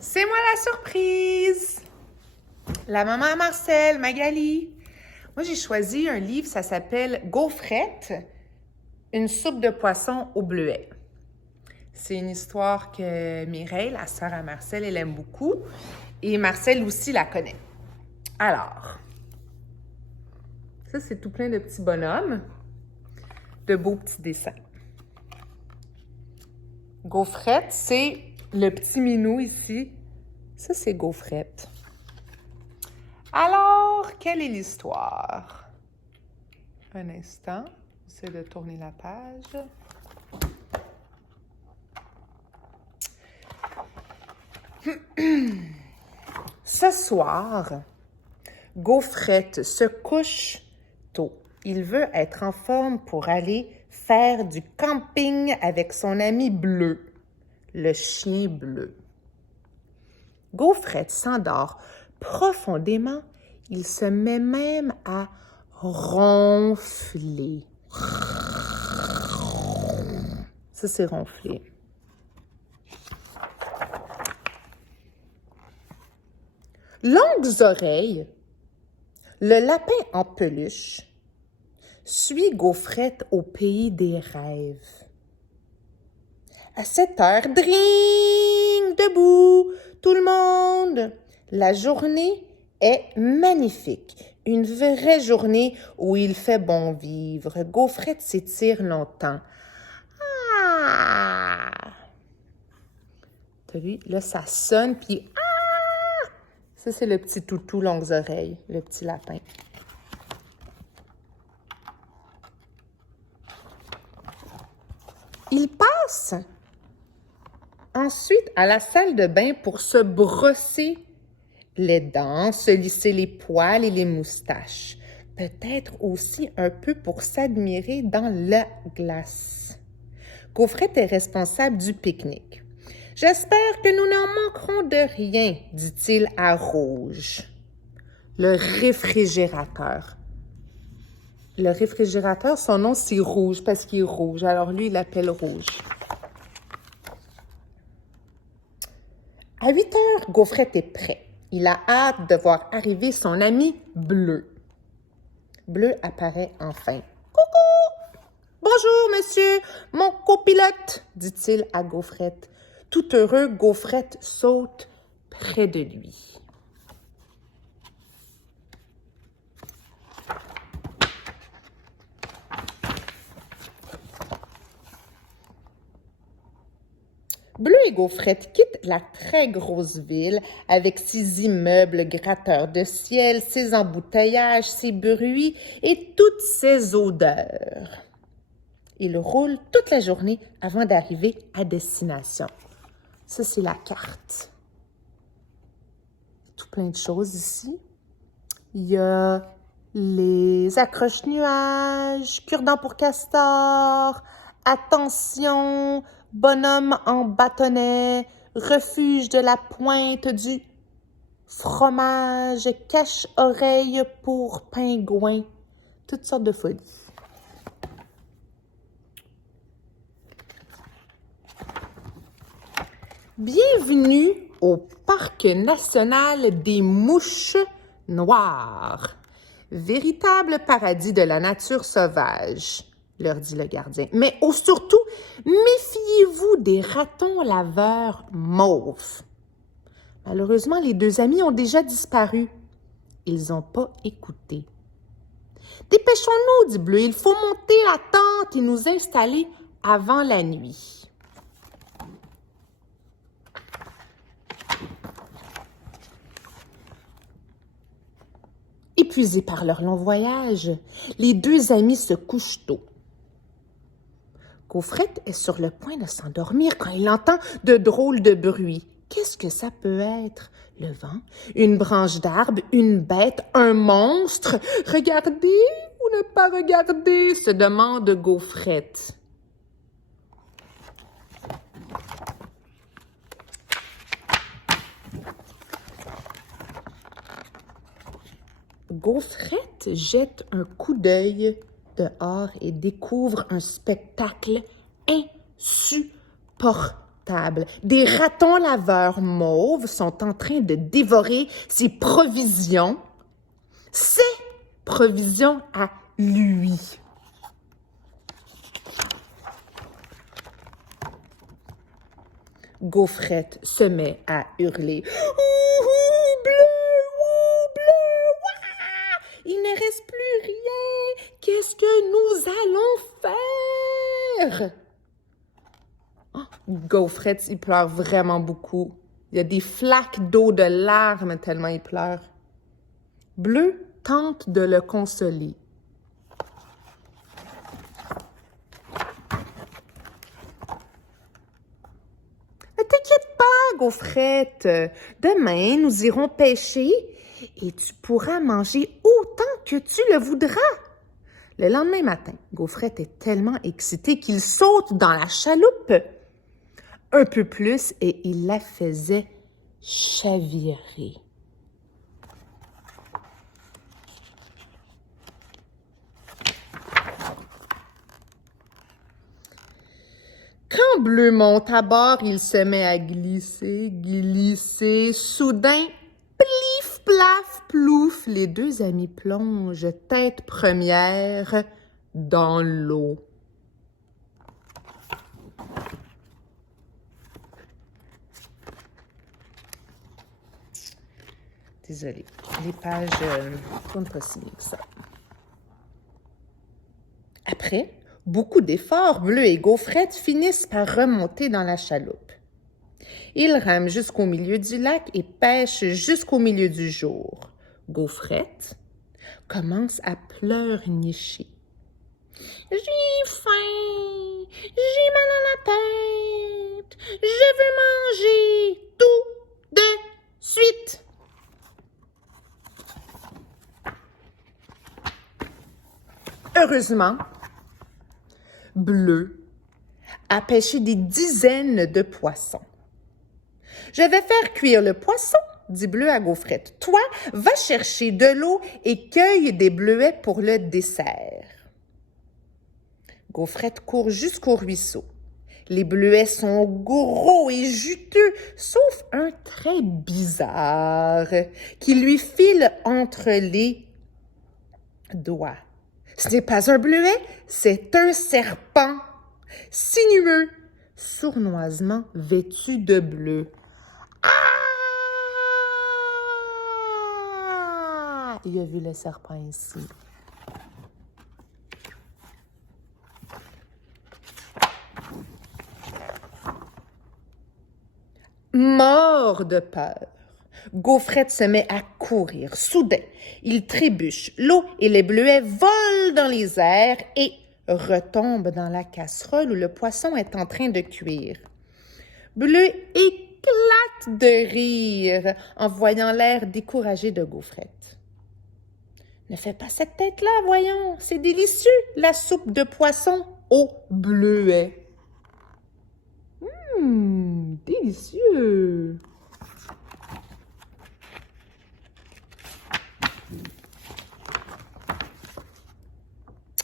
C'est moi la surprise! La maman à Marcel, Magali. Moi, j'ai choisi un livre, ça s'appelle Gaufrette, une soupe de poisson au bleuet. C'est une histoire que Mireille, la sœur à Marcel, elle aime beaucoup. Et Marcel aussi la connaît. Alors, ça, c'est tout plein de petits bonhommes, de beaux petits dessins. Gaufrette, c'est le petit minou ici. Ça, c'est Gaufrette. Alors, quelle est l'histoire? Un instant, j'essaie de tourner la page. Ce soir, Gaufrette se couche tôt. Il veut être en forme pour aller faire du camping avec son ami Bleu, le chien bleu. Gaufrette s'endort profondément. Il se met même à ronfler. Ça, c'est ronfler. Longues oreilles, le lapin en peluche, suit Gaufrette au pays des rêves. À 7 heures, dring, debout, tout le monde. La journée est magnifique. Une vraie journée où il fait bon vivre. Gaufrette s'étire longtemps. Ah! T'as vu? Là, ça sonne, puis ah! Ça, c'est le petit toutou longues oreilles, le petit lapin. Il passe ensuite à la salle de bain pour se brosser les dents, se lisser les poils et les moustaches. Peut-être aussi un peu pour s'admirer dans la glace. Gaufrette est responsable du pique-nique. « J'espère que nous n'en manquerons de rien, dit-il à Rouge, le réfrigérateur. Le réfrigérateur, son nom, c'est Rouge parce qu'il est rouge. Alors lui, il l'appelle Rouge. À 8 heures, Gaufrette est prêt. Il a hâte de voir arriver son ami Bleu. Bleu apparaît enfin. « Coucou! Bonjour, monsieur, mon copilote, dit-il à Gaufrette. Tout heureux, Gaufrette saute près de lui. Bleu et Gaufrette quittent la très grosse ville avec ses immeubles gratteurs de ciel, ses embouteillages, ses bruits et toutes ses odeurs. Ils roulent toute la journée avant d'arriver à destination. Ça, c'est la carte. Tout plein de choses ici. Il y a les accroche-nuages, cure-dents pour castor, attention, bonhomme en bâtonnet, refuge de la pointe du fromage, cache-oreille pour pingouins, toutes sortes de folies. Bienvenue au Parc national des mouches noires. Véritable paradis de la nature sauvage, leur dit le gardien. Mais surtout, méfiez-vous des ratons laveurs mauves. Malheureusement, les deux amis ont déjà disparu. Ils n'ont pas écouté. Dépêchons-nous, dit Bleu, il faut monter la tente et nous installer avant la nuit. Épuisés par leur long voyage, les deux amis se couchent tôt. Gaufrette est sur le point de s'endormir quand il entend de drôles de bruits. Qu'est-ce que ça peut être? Le vent, une branche d'arbre, une bête, un monstre? Regarder ou ne pas regarder? Se demande Gaufrette. Gaufrette jette un coup d'œil dehors et découvre un spectacle insupportable. table. Des ratons laveurs mauves sont en train de dévorer ses provisions à lui. Gaufrette se met à hurler. Ouh, bleu, ouh, bleu, ouah! Il ne reste plus rien. Qu'est-ce que nous allons faire? Oh, Gaufrette, il pleure vraiment beaucoup. Il y a des flaques d'eau de larmes tellement il pleure. Bleu tente de le consoler. Ne t'inquiète pas, Gaufrette. Demain, nous irons pêcher et tu pourras manger autant que tu le voudras. Le lendemain matin, Gaufrette est tellement excité qu'il saute dans la chaloupe un peu plus et il la faisait chavirer. Quand Bleu monte à bord, il se met à glisser, glisser. Soudain, plif, plaf, plouf, les deux amis plongent tête première dans l'eau. Désolée, les pages tournent pas si bien que ça. Après beaucoup d'efforts, Bleu et Gaufrette finissent par remonter dans la chaloupe. Ils rament jusqu'au milieu du lac et pêchent jusqu'au milieu du jour. Gaufrette commence à pleurnicher. J'ai faim, j'ai mal à la tête, je veux manger tout de suite. Heureusement, Bleu a pêché des dizaines de poissons. « Je vais faire cuire le poisson, » dit Bleu à Gaufrette. « Toi, va chercher de l'eau et cueille des bleuets pour le dessert. » Gaufrette court jusqu'au ruisseau. Les bleuets sont gros et juteux, sauf un très bizarre qui lui file entre les doigts. Ce n'est pas un bleuet, c'est un serpent, sinueux, sournoisement vêtu de bleu. Ah! Il a vu le serpent ici. Mort de peur, Gaufrette se met à courir. Soudain, il trébuche. L'eau et les bleuets volent dans les airs et retombent dans la casserole où le poisson est en train de cuire. Bleu éclate de rire en voyant l'air découragé de Gaufrette. « Ne fais pas cette tête-là, voyons, c'est délicieux, la soupe de poisson au bleuet. » Délicieux!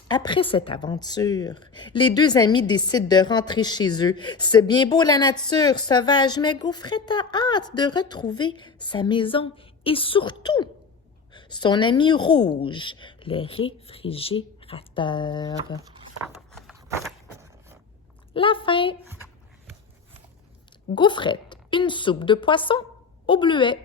Après cette aventure, les deux amis décident de rentrer chez eux. C'est bien beau la nature sauvage, mais Gaufrette a hâte de retrouver sa maison et surtout son ami rouge, le réfrigérateur. La fin. Gaufrette, une soupe de poisson au bleuet.